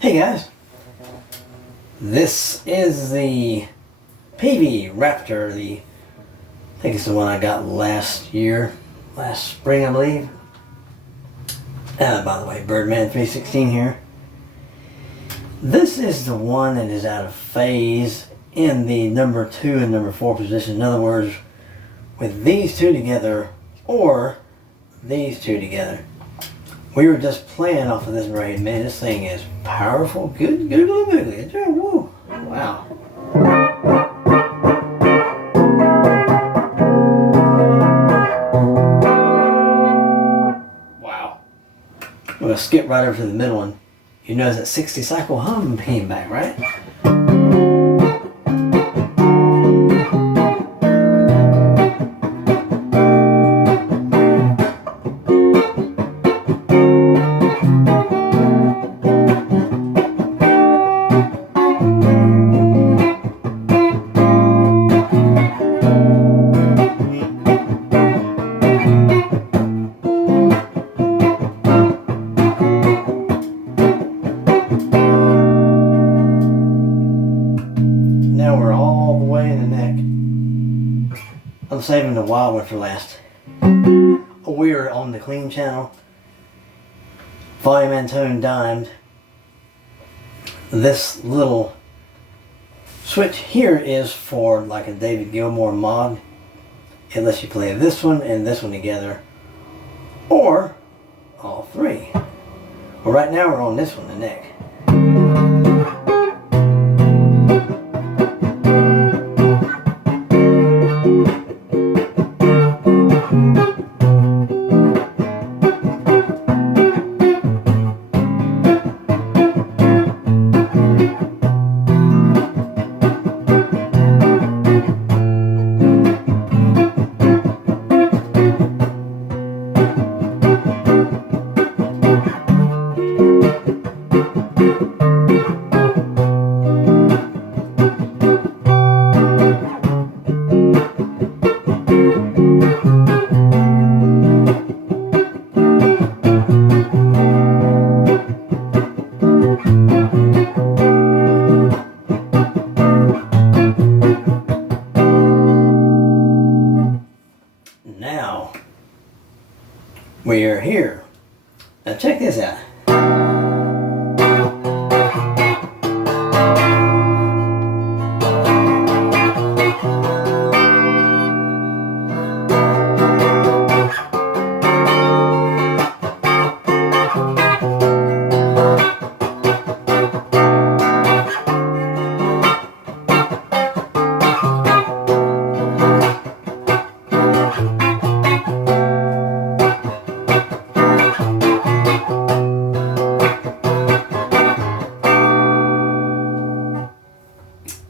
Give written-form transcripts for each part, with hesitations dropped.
Hey guys, this is the peavey raptor. I think it's the one I got last spring I believe. By the way, Birdman316 here. This is the one that is out of phase in the number 2 and number 4 position. In other words, with these two together or these two together. We were just playing off of this braid. Man, this thing is powerful. Good. Woo. Wow. Wow. I'm going to skip right over to the middle one. You notice that 60 cycle hum came back, right? Now we're all the way in the neck. I'm saving the wild one for last. We are on the clean channel. Volume and tone dimed. This little switch here is for like a David Gilmour mod. It lets you play this one and this one together. Or all three. Well, right now we're on this one, the neck. Now we are here. Now check this out.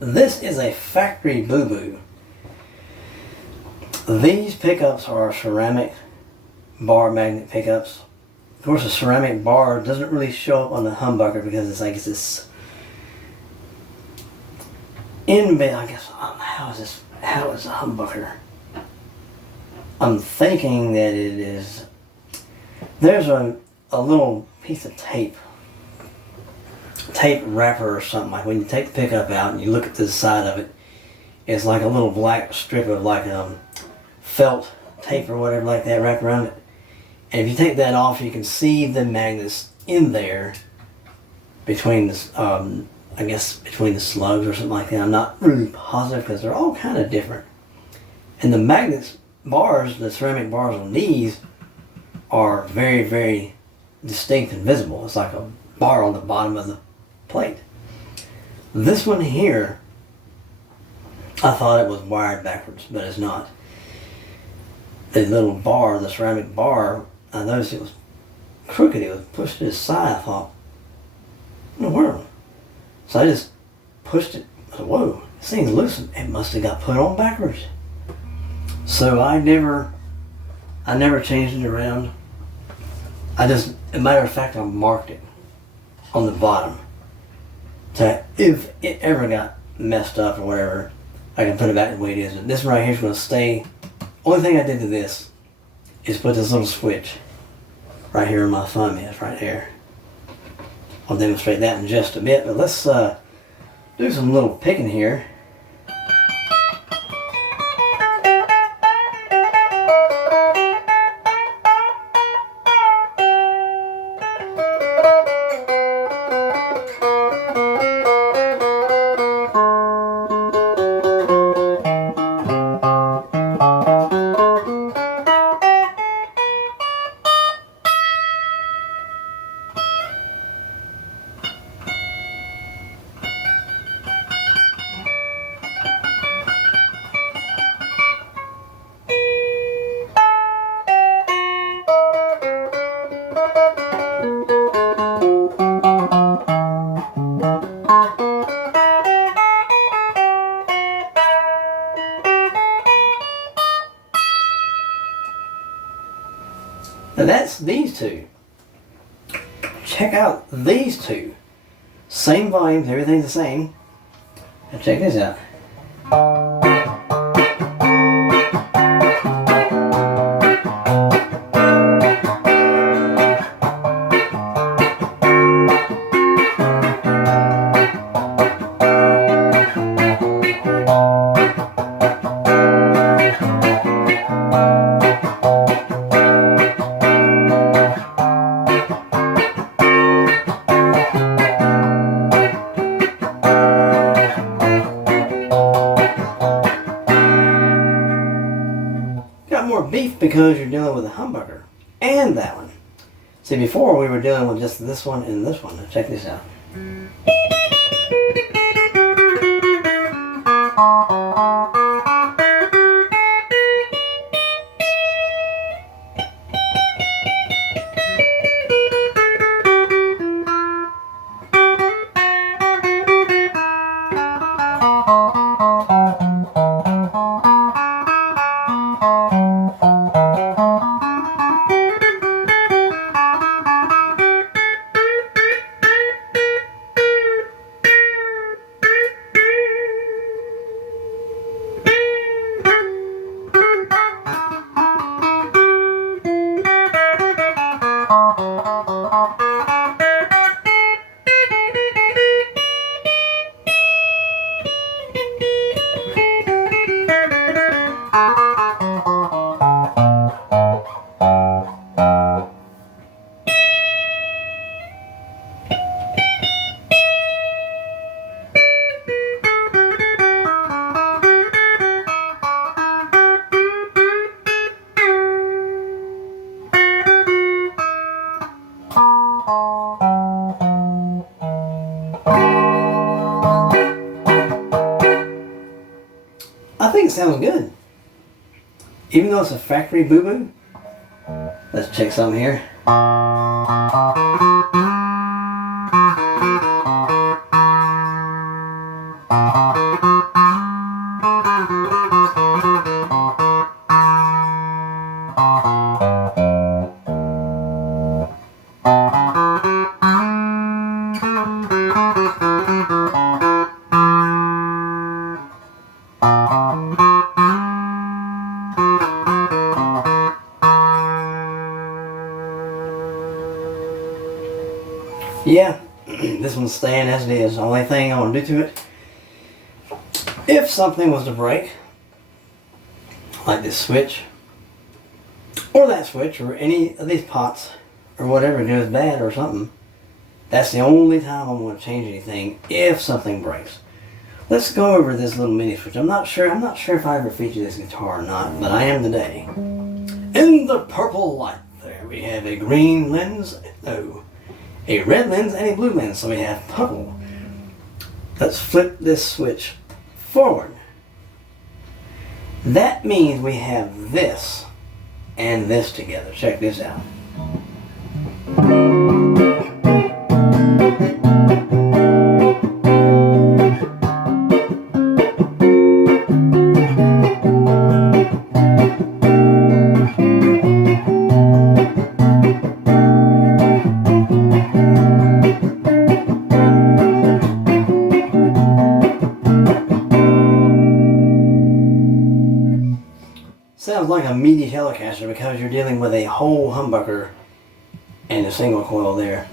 This is a factory booboo. These pickups are ceramic bar magnet pickups. Of course, a ceramic bar doesn't really show up on the humbucker because it's like it's this in-bed. I guess how is a humbucker? I'm thinking that it is. There's a little piece of tape wrapper or something, like when you take the pickup out and you look at the side of it, is like a little black strip of like felt tape or whatever like that wrapped around it. And if you take that off, you can see the magnets in there between the, I guess between the slugs or something like that. I'm not really positive because they're all kind of different. And the magnets bars, the ceramic bars on these are very, very distinct and visible. It's like a bar on the bottom of the plate. This one here, I thought it was wired backwards, but it's not. The little bar, the ceramic bar, I noticed it was crooked. It was pushed to the side. I thought, what in the world? So I just pushed it. I said, whoa, this thing's loose. It must have got put on backwards. So I never changed it around. As a matter of fact, I marked it on the bottom. So if it ever got messed up or whatever, I can put it back the way it is. But this right here is going to stay. Only thing I did to this is put this little switch right here where my thumb is, right there. I'll demonstrate that in just a bit, but let's do some little picking here. Now that's these two. Check out these two. Same volumes, everything's the same. Now check this out. More beef because you're dealing with a humbucker and that one. See, before we were dealing with just this one and this one. Now check this out. I think it sounds good. Even though it's a factory booboo. Let's check some here. Yeah, this one's staying as it is. The only thing I want to do to it If something was to break, like this switch, or that switch, or any of these pots, or whatever goes bad or something, that's the only time I'm going to change anything if something breaks. Let's go over this little mini switch. I'm not sure if I ever featured this guitar or not, but I am today. In the purple light there, we have a green lens, no, a red lens and a blue lens, so we have purple. Let's flip this switch forward. That means we have this and this together. Check this out. Sounds like a meaty Telecaster because you're dealing with a whole humbucker and a single coil there.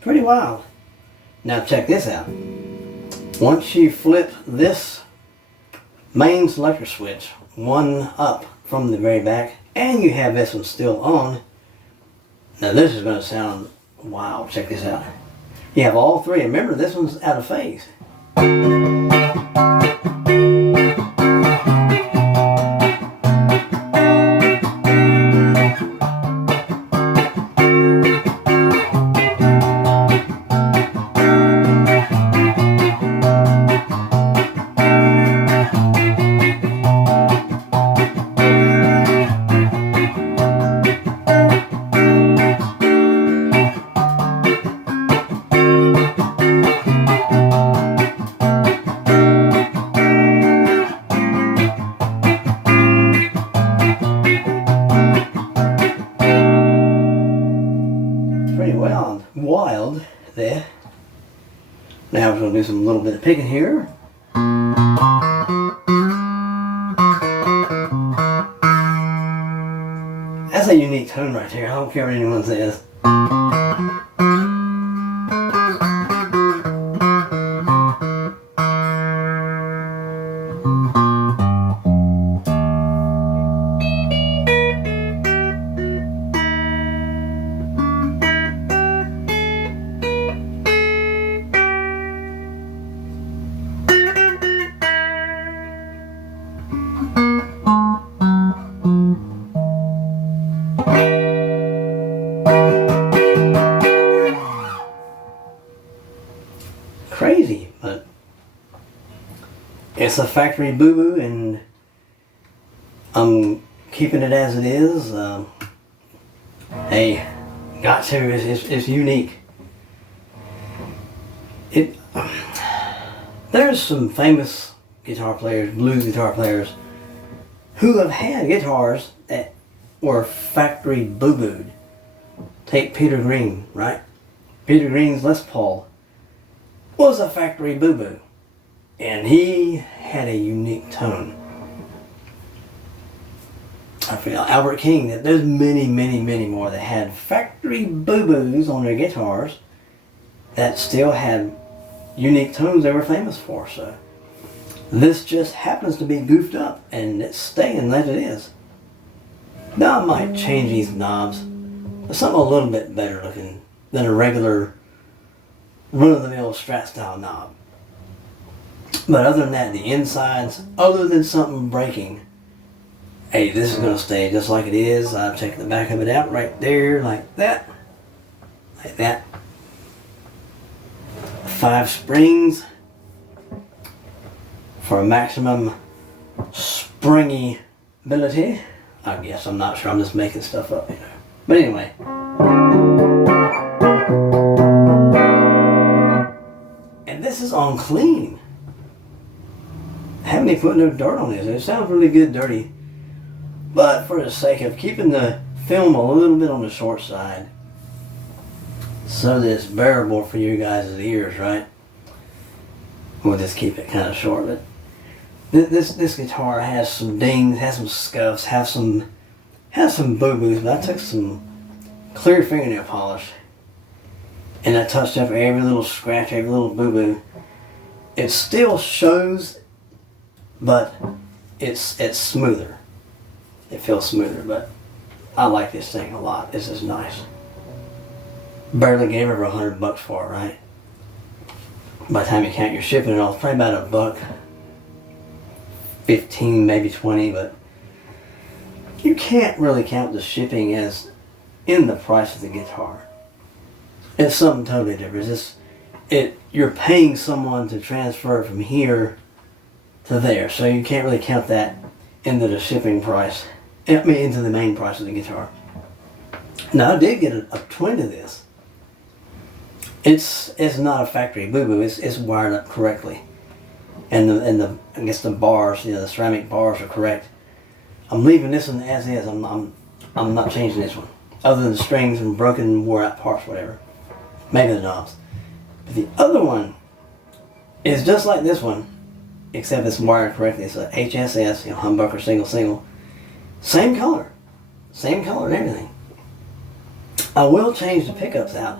Pretty wild. Now check this out. Once you flip this main selector switch one up from the very back, and you have this one still on, now this is going to sound wild. Check this out. You have all three. Remember, this one's out of phase. Wild there. Now we're going to do some little bit of picking here. That's a unique tone right there. I don't care what anyone says. Crazy, but it's a factory booboo, and I'm keeping it as it is. Hey, got to. It's unique. There's some famous guitar players, blues guitar players, who have had guitars that were factory boobooed. Take Peter Green, right? Peter Green's Les Paul was a factory booboo, and he had a unique tone. I feel Albert King, that there's many more that had factory booboos on their guitars that still had unique tones they were famous for. So this just happens to be goofed up, and it's staying as it is. Now I might change these knobs to something a little bit better looking than a regular run-of-the-mill Strat style knob. But other than that, the insides, other than something breaking, hey, this is going to stay just like it is. I'll check the back of it out right there, like that. Like that. 5 springs for maximum springy ability. I guess, I'm not sure, I'm just making stuff up, you know. But anyway. on clean. I haven't even put no dirt on this. It sounds really good dirty. But for the sake of keeping the film a little bit on the short side, so that it's bearable for you guys' ears, right? We'll just keep it kind of short. But this guitar has some dings, has some scuffs, has some boo-boos. But I took some clear fingernail polish and I touched up every little scratch, every little boo-boo. It still shows, but it's smoother. It feels smoother, but I like this thing a lot. This is nice. Barely gave over $100 for it, right? By the time you count your shipping and all, it's probably about $1.15, maybe 20, but you can't really count the shipping as in the price of the guitar. It's something totally different. You're paying someone to transfer from here to there, so you can't really count that into the shipping price. I mean, into the main price of the guitar. Now, I did get a twin to this. It's not a factory boo-boo. It's wired up correctly, and the I guess the bars, the ceramic bars are correct. I'm leaving this one as is. I'm not changing this one, other than the strings and broken, wore out parts, whatever. Maybe the knobs. But the other one is just like this one, except it's wired correctly. It's a HSS, humbucker single. Same color and everything. I will change the pickups out,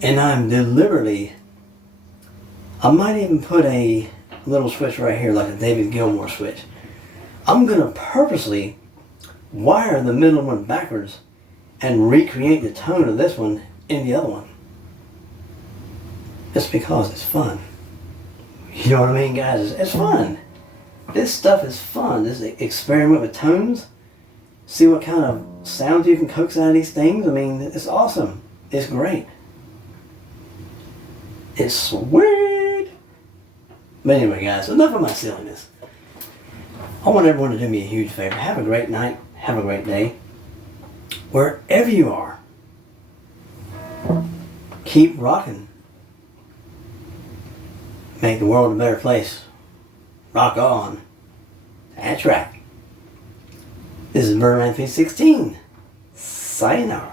and I'm deliberately, I might even put a little switch right here, like a David Gilmour switch. I'm going to purposely wire the middle one backwards and recreate the tone of this one in the other one. Just because it's fun. You know what I mean, guys? It's fun. This stuff is fun. This experiment with tones. See what kind of sounds you can coax out of these things. I mean, it's awesome. It's great. It's sweet. But anyway, guys, enough of my silliness. I want everyone to do me a huge favor. Have a great night. Have a great day. Wherever you are, keep rocking. Make the world a better place. Rock on. That's right. This is Birdman 316. Sayonara.